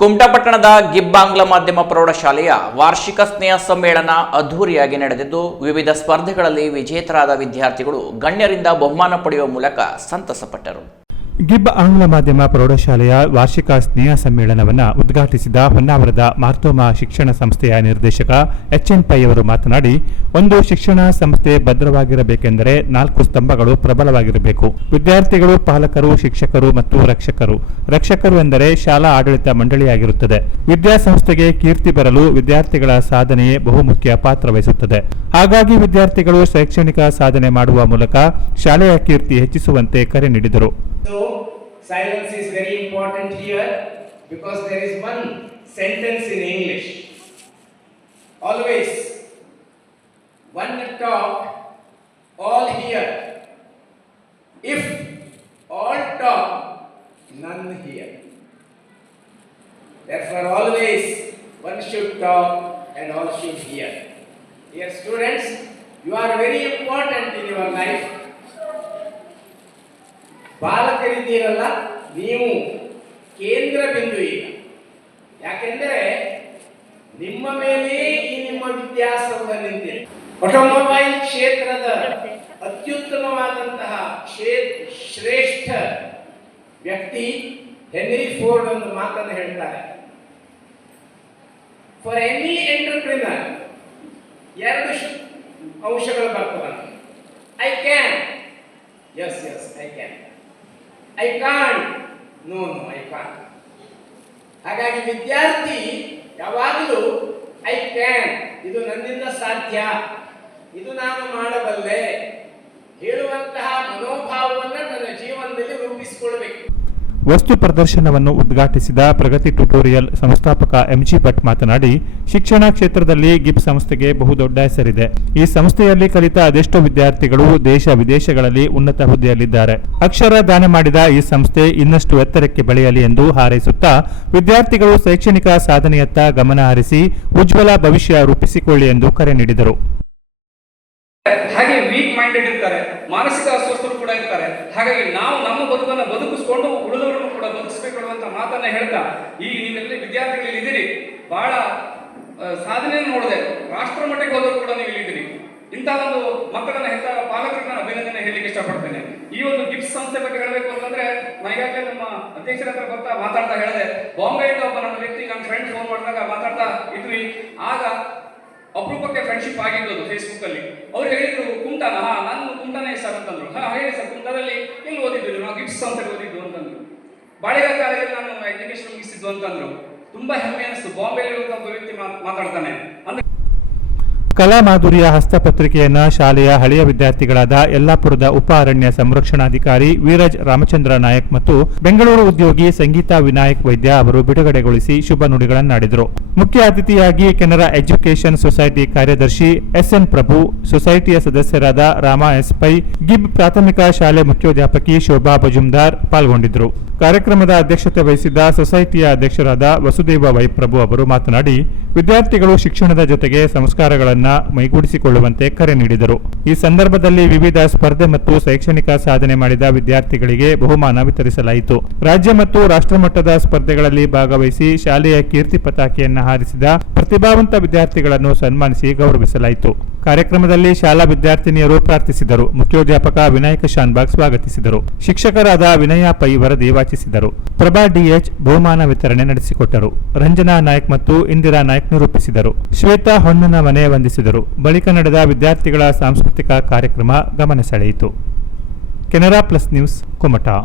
ಕುಮಟಾ ಪಟ್ಟಣದ ಗಿಬ್ ಆಂಗ್ಲ ಮಾಧ್ಯಮ ಪ್ರೌಢಶಾಲೆಯ ವಾರ್ಷಿಕ ಸ್ನೇಹ ಸಮ್ಮೇಳನ ಅದ್ಧೂರಿಯಾಗಿ ನಡೆದಿದ್ದು ವಿವಿಧ ಸ್ಪರ್ಧೆಗಳಲ್ಲಿ ವಿಜೇತರಾದ ವಿದ್ಯಾರ್ಥಿಗಳು ಗಣ್ಯರಿಂದ ಬಹುಮಾನ ಪಡೆಯುವ ಮೂಲಕ ಸಂತಸಪಟ್ಟರು. ಗಿಬ್ ಆಂಗ್ಲ ಮಾಧ್ಯಮ ಪ್ರೌಢಶಾಲೆಯ ವಾರ್ಷಿಕ ಸ್ನೇಹ ಸಮ್ಮೇಳನವನ್ನು ಉದ್ಘಾಟಿಸಿದ ಹೊನ್ನಾವರದ ಮಾರ್ತೋಮಾ ಶಿಕ್ಷಣ ಸಂಸ್ಥೆಯ ನಿರ್ದೇಶಕ ಎಚ್ಎನ್ ಪೈ ಅವರು ಮಾತನಾಡಿ, ಒಂದು ಶಿಕ್ಷಣ ಸಂಸ್ಥೆ ಭದ್ರವಾಗಿರಬೇಕೆಂದರೆ 4 ಸ್ತಂಭಗಳು ಪ್ರಬಲವಾಗಿರಬೇಕು. ವಿದ್ಯಾರ್ಥಿಗಳು, ಪಾಲಕರು, ಶಿಕ್ಷಕರು ಮತ್ತು ರಕ್ಷಕರು. ರಕ್ಷಕರು ಎಂದರೆ ಶಾಲಾ ಆಡಳಿತ ಮಂಡಳಿಯಾಗಿರುತ್ತದೆ. ವಿದ್ಯಾಸಂಸ್ಥೆಗೆ ಕೀರ್ತಿ ಬರಲು ವಿದ್ಯಾರ್ಥಿಗಳ ಸಾಧನೆಯೇ ಬಹುಮುಖ್ಯ ಪಾತ್ರ ವಹಿಸುತ್ತದೆ. ಹಾಗಾಗಿ ವಿದ್ಯಾರ್ಥಿಗಳು ಶೈಕ್ಷಣಿಕ ಸಾಧನೆ ಮಾಡುವ ಮೂಲಕ ಶಾಲೆಯ ಕೀರ್ತಿ ಹೆಚ್ಚಿಸುವಂತೆ ಕರೆ ನೀಡಿದರು. So, silence is very important here because there is one sentence in English. Always, one talk, all hear. If all talk, none hear. Therefore, always one should talk and all should hear. Dear students, you are very important in your life. ಬಾಲಕರಿದ್ದೀರಲ್ಲ, ನೀವು ಕೇಂದ್ರ ಬಿಂದು. ಈಗ ಯಾಕೆಂದರೆ ನಿಮ್ಮ ಮೇಲೆ ಈ ನಿಮ್ಮ ವಿದ್ಯಾಸೌಧ ನಿಂತಿದೆ. ಆಟೋಮೊಬೈಲ್ ಕ್ಷೇತ್ರದ ಅತ್ಯುತ್ತಮವಾದಂತಹ ಶ್ರೇಷ್ಠ ವ್ಯಕ್ತಿ ಹೆನ್ರಿ ಫೋರ್ಡ್ ಒಂದು ಮಾತನ್ನು ಹೇಳ್ತಾರೆ. ಫಾರ್ ಎನಿ ಎಂಟರ್ಪ್ರಿನರ್ 2 ಅಂಶಗಳು ಬರ್ತವೆ. I can, yes I can. I can't, no, I can't. ಹಾಗಾಗಿ ವಿದ್ಯಾರ್ಥಿ ಯಾವಾಗಲೂ ಐ ಕ್ಯಾನ್, ಇದು ನನ್ನಿಂದ ಸಾಧ್ಯ, ಇದು ನಾನು ಮಾಡಬಲ್ಲೆ ಹೇಳುವಂತಹ ಮನೋಭಾವವನ್ನು ನನ್ನ ಜೀವನದಲ್ಲಿ ರೂಪಿಸಿಕೊಳ್ಳಬೇಕು. ವಸ್ತು ಪ್ರದರ್ಶನವನ್ನು ಉದ್ಘಾಟಿಸಿದ ಪ್ರಗತಿ ಟ್ಯುಟೋರಿಯಲ್ ಸಂಸ್ಥಾಪಕ ಎಂಜಿ ಭಟ್ ಮಾತನಾಡಿ, ಶಿಕ್ಷಣ ಕ್ಷೇತ್ರದಲ್ಲಿ ಗಿಬ್ ಸಂಸ್ಥೆಗೆ ಬಹುದೊಡ್ಡ ಹೆಸರಿದೆ. ಈ ಸಂಸ್ಥೆಯಲ್ಲಿ ಕಲಿತ ಅದೆಷ್ಟೋ ವಿದ್ಯಾರ್ಥಿಗಳು ದೇಶ ವಿದೇಶಗಳಲ್ಲಿ ಉನ್ನತ ಹುದ್ದೆಯಲ್ಲಿದ್ದಾರೆ. ಅಕ್ಷರ ದಾನ ಮಾಡಿದ ಈ ಸಂಸ್ಥೆ ಇನ್ನಷ್ಟು ಎತ್ತರಕ್ಕೆ ಬೆಳೆಯಲಿ ಎಂದು ಹಾರೈಸುತ್ತಾ, ವಿದ್ಯಾರ್ಥಿಗಳು ಶೈಕ್ಷಣಿಕ ಸಾಧನೆಯತ್ತ ಗಮನ ಹರಿಸಿ ಉಜ್ವಲ ಭವಿಷ್ಯ ರೂಪಿಸಿಕೊಳ್ಳಿ ಎಂದು ಕರೆ ನೀಡಿದರು. ಹಾಗೆ ವೀಕ್ ಮೈಂಡೆಡ್ ಇರ್ತಾರೆ, ಮಾನಸಿಕ ಅಸ್ವಸ್ಥರು ಕೂಡ ಇರ್ತಾರೆ. ಹಾಗಾಗಿ ನಾವು ನಮ್ಮ ಬದುಕನ್ನು ಬದುಕಿಸ್ಕೊಂಡು ಉಳಿದವರನ್ನು ಕೂಡ ಬದುಕಿಸಬೇಕು ಅನ್ನುವಂಥ ಮಾತನ್ನ ಹೇಳ್ತಾ, ಈಗ ನೀವೆಲ್ಲ ವಿದ್ಯಾರ್ಥಿಗಳು ಇದ್ದೀರಿ, ಬಹಳ ಸಾಧನೆಯನ್ನು ನೋಡಿದೆ, ರಾಷ್ಟ್ರ ಮಟ್ಟಕ್ಕೆ ಹೋದವರು ಕೂಡ ನೀವು ಇಲ್ಲಿದ್ದೀರಿ. ಇಂಥ ಒಂದು ಮಕ್ಕಳನ್ನ ಹೆತ್ತ ಪಾಲಕರಿಗೆ ನಾನು ಅಭಿನಂದನೆ ಹೇಳಲಿಕ್ಕೆ ಇಷ್ಟಪಡ್ತೇನೆ. ಈ ಒಂದು ಗಿಫ್ಟ್ ಸಂಸ್ಥೆ ಬಗ್ಗೆ ಹೇಳಬೇಕು ಅಂತಂದ್ರೆ, ನಾನು ಈಗಾಗಲೇ ನಮ್ಮ ಅಧ್ಯಕ್ಷರ ಹತ್ರ ಮಾತಾಡ್ತಾ ಹೇಳಿದೆ, ಬಾಂಬೆಯಿಂದ ಒಬ್ಬ ನನ್ನ ವ್ಯಕ್ತಿ ನನ್ನ ಫ್ರೆಂಡ್ ಫೋನ್ ಮಾಡಿದಾಗ ಮಾತಾಡ್ತಾ ಇದ್ವಿ. ಆಗ ಅಪರೂಪಕ್ಕೆ ಫ್ರೆಂಡ್ಶಿಪ್ ಆಗಿದ್ದು ಫೇಸ್ಬುಕ್ ಅಲ್ಲಿ. ಅವ್ರು ಹೇಳಿದ್ರು, ಕುಮಟಾನ? ನಾನು ಕುಮಟಾನೇ ಸರ್ ಅಂತಂದ್ರು. ಹೇಳಿ ಸರ್, ಕುಮಟಾದಲ್ಲಿ ಎಲ್ಲಿ ಓದಿದ್ರು? ನಾವು ಗಿಫ್ಟ್ ಸಂಸ್ಥೆಗೆ ಓದಿದ್ದು ಅಂತಂದ್ರು. ಬಾಳೆಗಾಲ ಕಾಲೇಜಲ್ಲಿ ನಾನು ಎಜುಕೇಶನ್ ಮುಗಿಸಿದ್ದು ಅಂತಂದ್ರು. ತುಂಬಾ ಹೆಮ್ಮೆ ಅನಿಸ್ತು. ಬಾಂಬೆಯಲ್ಲಿ ಒಬ್ಬ ವ್ಯಕ್ತಿ ಮಾತಾಡ್ತಾನೆ ಅಂದ್ರೆ. ಕಲಾ ಮಾಧುರ್ಯ ಹಸ್ತಪತ್ರಿಕೆಯನ್ನ ಶಾಲೆಯ ಹಳೆಯ ವಿದ್ಯಾರ್ಥಿಗಳಾದ ಯಲ್ಲಾಪುರದ ಉಪ ಅರಣ್ಯ ಸಂರಕ್ಷಣಾಧಿಕಾರಿ ವೀರಜ್ ರಾಮಚಂದ್ರ ನಾಯಕ್ ಮತ್ತು ಬೆಂಗಳೂರು ಉದ್ಯೋಗಿ ಸಂಗೀತಾ ವಿನಾಯಕ್ ವೈದ್ಯ ಅವರು ಬಿಡುಗಡೆಗೊಳಿಸಿ ಶುಭ ನುಡಿಗಳನ್ನಾಡಿದರು. ಮುಖ್ಯ ಅತಿಥಿಯಾಗಿ ಕೆನರಾ ಎಜುಕೇಷನ್ ಸೊಸೈಟಿ ಕಾರ್ಯದರ್ಶಿ ಎಸ್ಎನ್ ಪ್ರಭು, ಸೊಸೈಟಿಯ ಸದಸ್ಯರಾದ ರಾಮ ಎಸ್ ಪೈ, ಗಿಬ್ ಪ್ರಾಥಮಿಕ ಶಾಲೆ ಮುಖ್ಯೋಧ್ಯಾಪಕಿ ಶೋಭಾ ಬಜುಮ್ದಾರ್ ಪಾಲ್ಗೊಂಡಿದ್ದರು. ಕಾರ್ಯಕ್ರಮದ ಅಧ್ಯಕ್ಷತೆ ವಹಿಸಿದ್ದ ಸೊಸೈಟಿಯ ಅಧ್ಯಕ್ಷರಾದ ವಸುದೇವ ವೈ ಪ್ರಭು ಅವರು ಮಾತನಾಡಿ, ವಿದ್ಯಾರ್ಥಿಗಳು ಶಿಕ್ಷಣದ ಜೊತೆಗೆ ಸಂಸ್ಕಾರಗಳನ್ನು ಮೈಗೂಡಿಸಿಕೊಳ್ಳುವಂತೆ ಕರೆ ನೀಡಿದರು. ಈ ಸಂದರ್ಭದಲ್ಲಿ ವಿವಿಧ ಸ್ಪರ್ಧೆ ಮತ್ತು ಶೈಕ್ಷಣಿಕ ಸಾಧನೆ ಮಾಡಿದ ವಿದ್ಯಾರ್ಥಿಗಳಿಗೆ ಬಹುಮಾನ ವಿತರಿಸಲಾಯಿತು. ರಾಜ್ಯ ಮತ್ತು ರಾಷ್ಟ್ರಮಟ್ಟದ ಸ್ಪರ್ಧೆಗಳಲ್ಲಿ ಭಾಗವಹಿಸಿ ಶಾಲೆಯ ಕೀರ್ತಿ ಪತಾಕೆಯನ್ನು ಹಾರಿಸಿದ ಪ್ರತಿಭಾವಂತ ವಿದ್ಯಾರ್ಥಿಗಳನ್ನು ಸನ್ಮಾನಿಸಿ ಗೌರವಿಸಲಾಯಿತು. ಕಾರ್ಯಕ್ರಮದಲ್ಲಿ ಶಾಲಾ ವಿದ್ಯಾರ್ಥಿನಿಯರು ಪ್ರಾರ್ಥಿಸಿದರು. ಮುಖ್ಯೋಧ್ಯಾಪಕ ವಿನಾಯಕ ಶಾನ್ಬಾಗ್ ಸ್ವಾಗತಿಸಿದರು. ಶಿಕ್ಷಕರಾದ ವಿನಯ ಪೈ ವರದಿ ವಾಚಿಸಿದರು. ಪ್ರಭಾ ಡಿಎಚ್ ಬಹುಮಾನ ವಿತರಣೆ ನಡೆಸಿಕೊಟ್ಟರು. ರಂಜನಾ ನಾಯಕ್ ಮತ್ತು ಇಂದಿರಾ ನಾಯಕ್ ನಿರೂಪಿಸಿದರು. ಶ್ವೇತಾ ಹೊನ್ನನ ಮನೆ ವಂದಿಸಿದರು. ಬಳಿಕ ನಡೆದ ವಿದ್ಯಾರ್ಥಿಗಳ ಸಾಂಸ್ಕೃತಿಕ ಕಾರ್ಯಕ್ರಮ ಗಮನ ಸೆಳೆಯಿತು. Canara plus news, Kumta.